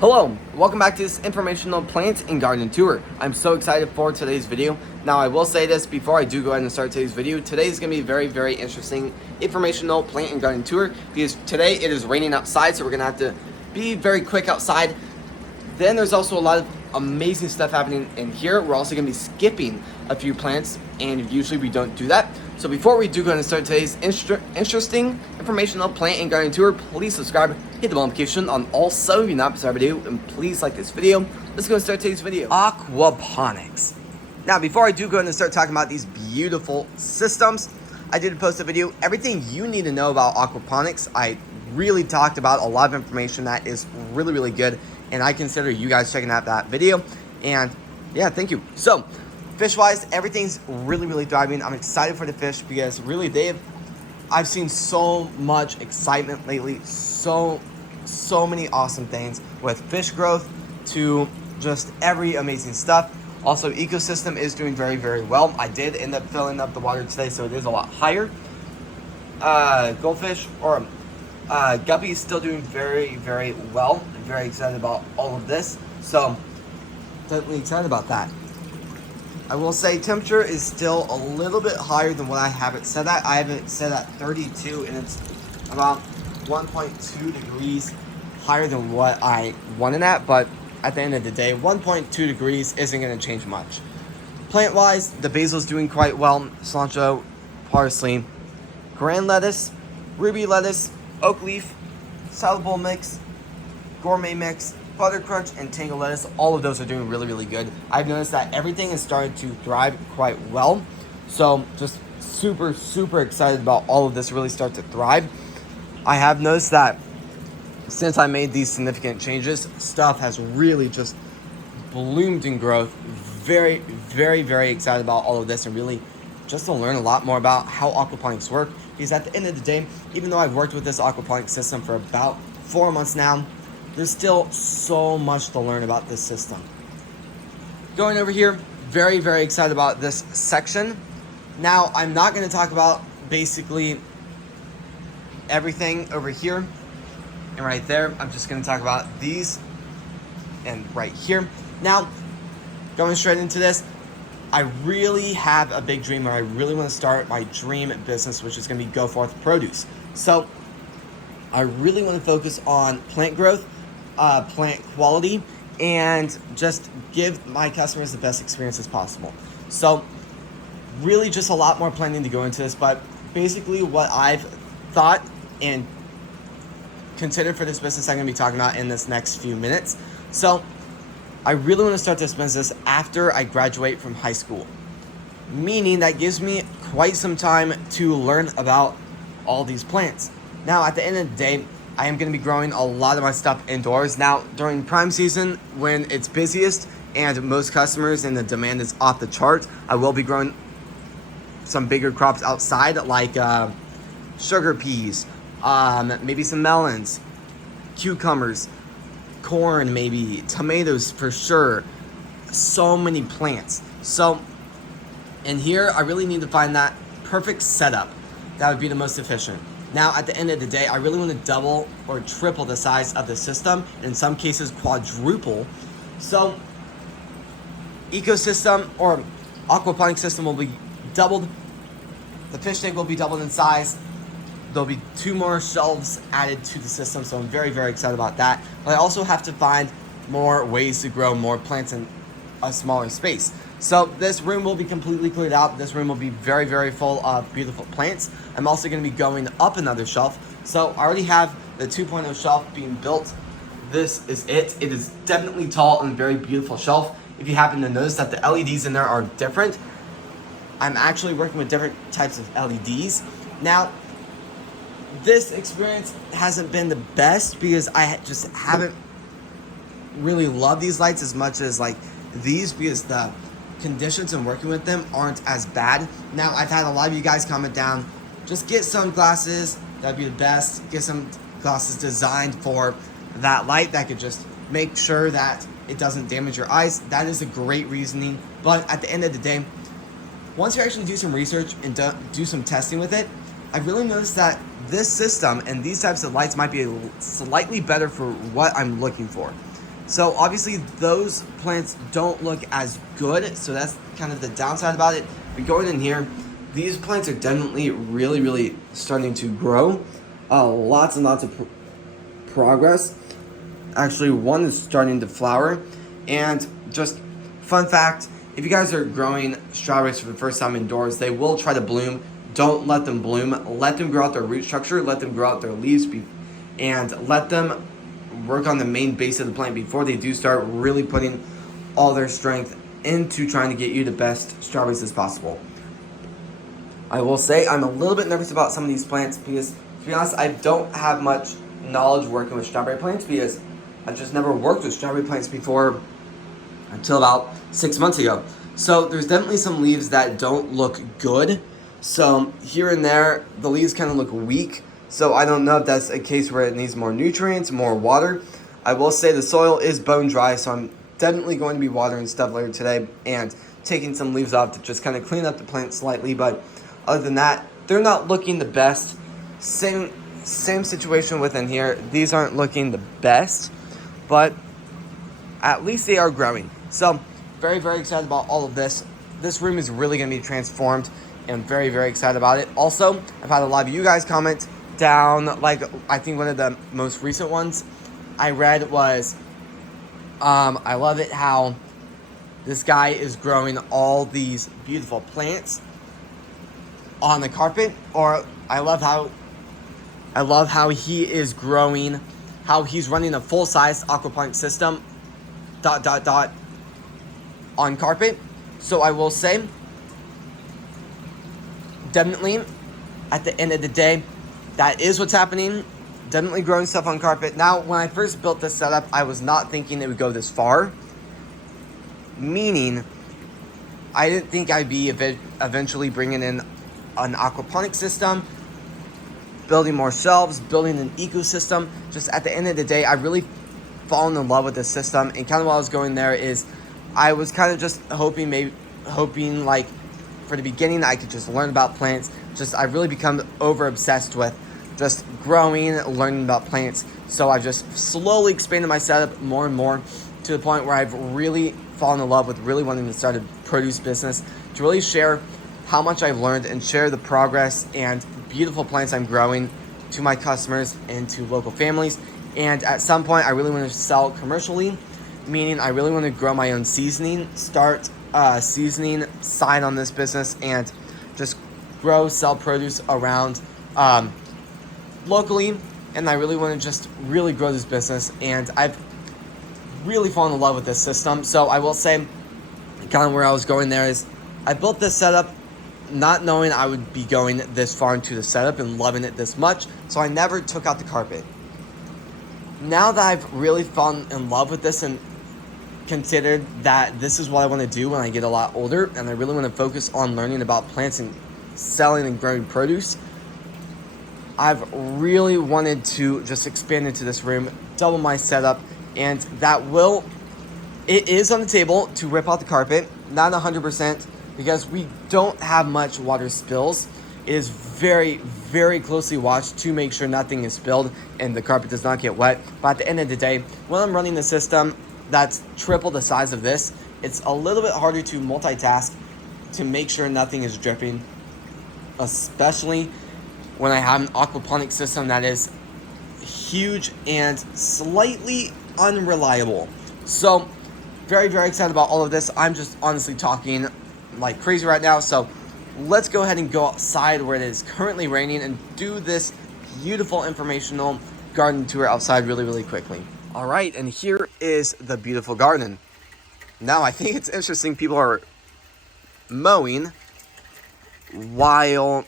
Hello, welcome back to this informational plant and garden tour. I'm so excited for today's video. Now I will say this before I do go ahead and start today's video. Today is going to be a very interesting informational plant and garden tour because today it is raining outside, so we're going to have to be very quick outside. Then there's also a lot of amazing stuff happening in here. We're also going to be skipping a few plants, and usually we don't do that. So before we do go ahead and start today's interesting informational plant and garden tour, please subscribe, hit the bell notification on all so if you're not subscribed to, and please like this video. Let's go and start today's video. Aquaponics. Now before I do go ahead and start talking about these beautiful systems, I did post a video, everything you need to know about aquaponics. I really talked about a lot of information that is really good, and I consider you guys checking out that video. And yeah, thank you. So fish wise, everything's really thriving. I'm excited for the fish because really I've seen so much excitement lately, so many awesome things with fish growth to just every amazing stuff. Also, ecosystem is doing very well. I did end up filling up the water today, so it is a lot higher. Goldfish or guppy is still doing very well. I'm very excited about all of this, so definitely excited about that. I will say temperature is still a little bit higher than what I have it set at. I have it set at 32, and it's about 1.2 degrees higher than what I wanted at, but at the end of the day, 1.2 degrees isn't going to change much. Plant-wise, the basil's doing quite well. Cilantro, parsley, grand lettuce, ruby lettuce, oak leaf, salad bowl mix, gourmet mix, butter crunch, and tango lettuce. All of those are doing really good. I've noticed that everything is starting to thrive quite well. So just super excited about all of this really start to thrive. I have noticed that since I made these significant changes, stuff has really just bloomed in growth. Very excited about all of this, and really just to learn a lot more about how aquaponics work. Because at the end of the day, even though I've worked with this aquaponics system for about 4 months now, there's still so much to learn about this system. Going over here, very excited about this section. Now, I'm not going to talk about basically everything over here and right there. I'm just going to talk about these and right here. Now, going straight into this, I really have a big dream, or I really want to start my dream business, which is going to be Go Forth Produce. So I really want to focus on plant growth, plant quality, and just give my customers the best experience as possible. So really just a lot more planning to go into this, but basically what I've thought and considered for this business I'm going to be talking about in this next few minutes. So I really want to start this business after I graduate from high school, meaning that gives me quite some time to learn about all these plants. Now, at the end of the day, I am going to be growing a lot of my stuff indoors. Now, during prime season, when it's busiest and most customers and the demand is off the chart, I will be growing some bigger crops outside, like sugar peas, maybe some melons, cucumbers, corn, maybe tomatoes for sure. So many plants. So in here, I really need to find that perfect setup that would be the most efficient. Now, at the end of the day, I really want to double or triple the size of the system, in some cases quadruple. So ecosystem or aquaponic system will be doubled. The fish tank will be doubled in size. There'll be 2 more shelves added to the system, so I'm very excited about that. But I also have to find more ways to grow more plants in a smaller space. So this room will be completely cleared out. This room will be very full of beautiful plants. I'm also going to be going up another shelf. So I already have the 2.0 shelf being built. This is it. It is definitely tall and very beautiful shelf. If you happen to notice that the LEDs in there are different, I'm actually working with different types of LEDs. Now, this experience hasn't been the best because I just haven't really loved these lights as much as like these, because the conditions in working with them aren't as bad. Now, I've had a lot of you guys comment down, just get sunglasses, that'd be the best. Get some glasses designed for that light that could just make sure that it doesn't damage your eyes. That is a great reasoning, but at the end of the day, once you actually do some research and do some testing with it, I really noticed that this system and these types of lights might be slightly better for what I'm looking for. So obviously those plants don't look as good, so that's kind of the downside about it. But going in here, these plants are definitely really starting to grow. Lots and lots of progress. Actually, one is starting to flower. And just fun fact, if you guys are growing strawberries for the first time indoors, they will try to bloom. Don't let them bloom. Let them grow out their root structure. Let them grow out their leaves. And let them work on the main base of the plant before they do start really putting all their strength into trying to get you the best strawberries as possible. I will say I'm a little bit nervous about some of these plants because, to be honest, I don't have much knowledge working with strawberry plants because I've just never worked with strawberry plants before until about 6 months ago. So there's definitely some leaves that don't look good. So here and there, the leaves kind of look weak. So I don't know if that's a case where it needs more nutrients, more water. I will say the soil is bone dry, so I'm definitely going to be watering stuff later today and taking some leaves off to just kind of clean up the plant slightly. But other than that, they're not looking the best. Same situation within here. These aren't looking the best, but at least they are growing. So very excited about all of this. This room is really going to be transformed, and I'm very excited about it. Also, I've had a lot of you guys comment down, like I think one of the most recent ones I read was, I love it how this guy is growing all these beautiful plants on the carpet, or I love how he is growing, how he's running a full-size aquaponic system, ... on carpet. So I will say, definitely, at the end of the day, that is what's happening. Definitely growing stuff on carpet. Now, when I first built this setup, I was not thinking it would go this far. Meaning, I didn't think I'd be eventually bringing in an aquaponic system, building more shelves, building an ecosystem. Just at the end of the day, I really fallen in love with this system. And kind of while I was going there is, I was kind of just hoping like for the beginning I could just learn about plants. Just I've really become over obsessed with just growing, learning about plants. So I've just slowly expanded my setup more and more to the point where I've really fallen in love with really wanting to start a produce business to really share how much I've learned and share the progress and beautiful plants I'm growing to my customers and to local families. And at some point, I really want to sell commercially, meaning I really want to grow my own seasoning, start a seasoning side on this business, and just sell produce around locally. And I really want to just really grow this business. And I've really fallen in love with this system. So I will say, kind of where I was going there is, I built this setup not knowing I would be going this far into the setup and loving it this much. So I never took out the carpet. Now that I've really fallen in love with this and considered that this is what I want to do when I get a lot older, and I really want to focus on learning about plants and selling and growing produce, I've really wanted to just expand into this room, double my setup, and it is on the table to rip out the carpet, not 100%, because we don't have much water spills. It is very closely watched to make sure nothing is spilled and the carpet does not get wet. But at the end of the day, when I'm running the system that's triple the size of this, it's a little bit harder to multitask to make sure nothing is dripping, especially when I have an aquaponic system that is huge and slightly unreliable. So very excited about all of this. I'm just honestly talking like crazy right now. So let's go ahead and go outside where it is currently raining and do this beautiful informational garden tour outside really quickly. All right, and here is the beautiful garden. Now, I think it's interesting people are mowing while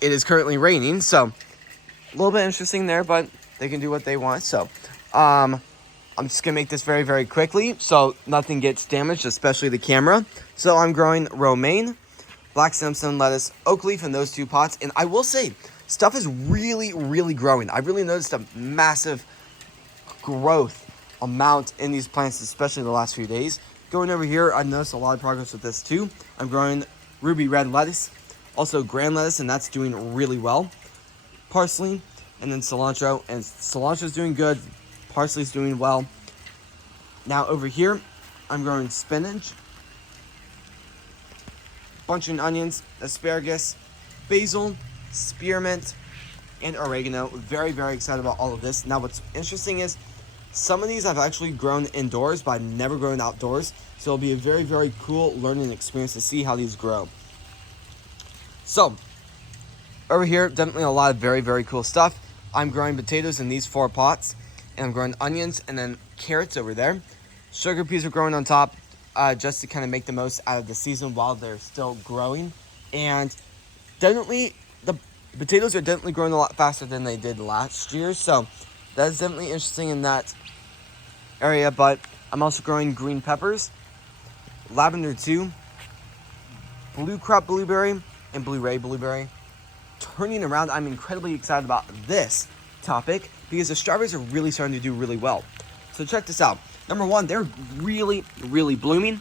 it is currently raining. So a little bit interesting there, but they can do what they want. So I'm just gonna make this very quickly so nothing gets damaged, especially the camera. So I'm growing romaine, black Simpson lettuce, oak leaf in those two pots. And I will say, stuff is really growing. I really noticed a massive growth amount in these plants, especially the last few days. Going over here, I noticed a lot of progress with this too. I'm growing ruby red lettuce, also grand lettuce, and that's doing really well. Parsley, and then cilantro, and cilantro's doing good. Parsley's doing well. Now over here, I'm growing spinach, bunch of onions, asparagus, basil, spearmint, and oregano. Very, very excited about all of this. Now what's interesting is some of these I've actually grown indoors, but I've never grown outdoors. So it'll be a very, very cool learning experience to see how these grow. So over here, definitely a lot of very, very cool stuff. I'm growing potatoes in these 4 pots, and I'm growing onions and then carrots over there. Sugar peas are growing on top, just to kind of make the most out of the season while they're still growing. And definitely, the potatoes are definitely growing a lot faster than they did last year. So that's definitely interesting in that area. But I'm also growing green peppers, lavender too, blue crop blueberry, and blue ray blueberry. Turning around, I'm incredibly excited about this topic because the strawberries are really starting to do really well. So check this out. Number one, they're really, really blooming,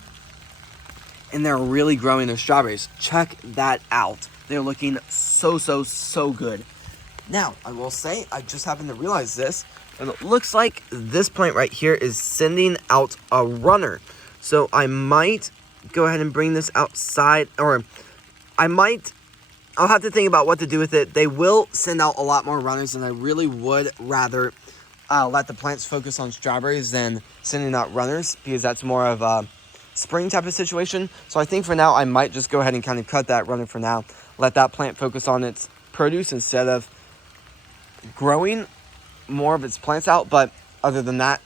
and they're really growing their strawberries. Check that out. They're looking so, so, so good. Now, I will say, I just happened to realize this, and it looks like this plant right here is sending out a runner. So I might go ahead and bring this outside, or I'll have to think about what to do with it. They will send out a lot more runners, and I really would rather let the plants focus on strawberries than sending out runners, because that's more of a spring type of situation. So I think for now, I might just go ahead and kind of cut that runner for now. Let that plant focus on its produce instead of growing more of its plants out. But other than that,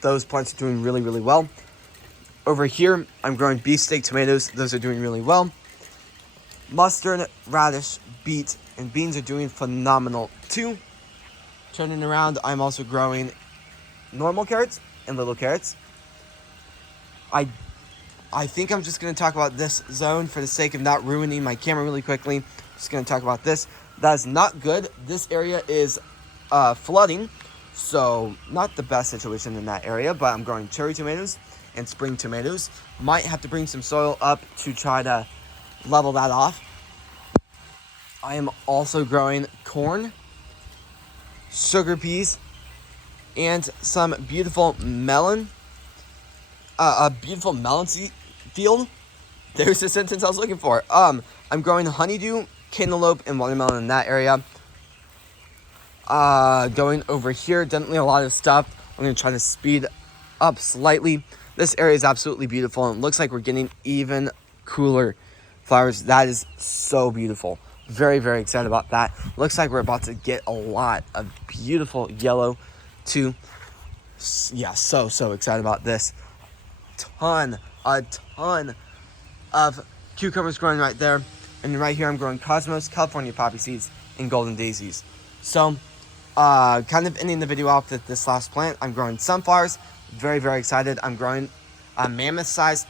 those plants are doing really, really well. Over here, I'm growing beefsteak tomatoes. Those are doing really well. Mustard, radish, beet, and beans are doing phenomenal too. Turning around, I'm also growing normal carrots and little carrots. I think I'm just going to talk about this zone for the sake of not ruining my camera really quickly. Just going to talk about this. That is not good. This area is flooding, so not the best situation in that area, but I'm growing cherry tomatoes and spring tomatoes. Might have to bring some soil up to try to level that off. I am also growing corn, sugar peas, and some beautiful melon. A beautiful melon field. There's the sentence I was looking for. I'm growing honeydew, cantaloupe, and watermelon in that area. Going over here, definitely a lot of stuff. I'm going to try to speed up slightly. This area is absolutely beautiful, and it looks like we're getting even cooler flowers. That is so beautiful. Very, very excited about that. Looks like we're about to get a lot of beautiful yellow too. Yeah, so excited about this. A ton of cucumbers growing right there. And right here I'm growing cosmos, California poppy seeds, and golden daisies. So, kind of ending the video off with this last plant. I'm growing sunflowers. Very, very excited. I'm growing mammoth-sized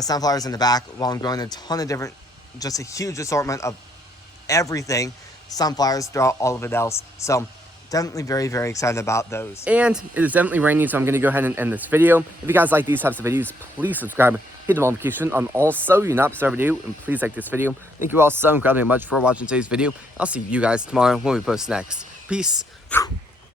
sunflowers in the back while I'm growing a ton of different, just a huge assortment of everything, sunflowers throughout all of it else. So definitely very, very excited about those. And it is definitely raining, so I'm going to go ahead and end this video. If you guys like these types of videos, please subscribe, hit the notification on all so you not miss our video, and please like this video. Thank you all so incredibly much for watching today's video. I'll see you guys tomorrow when we post next. Peace.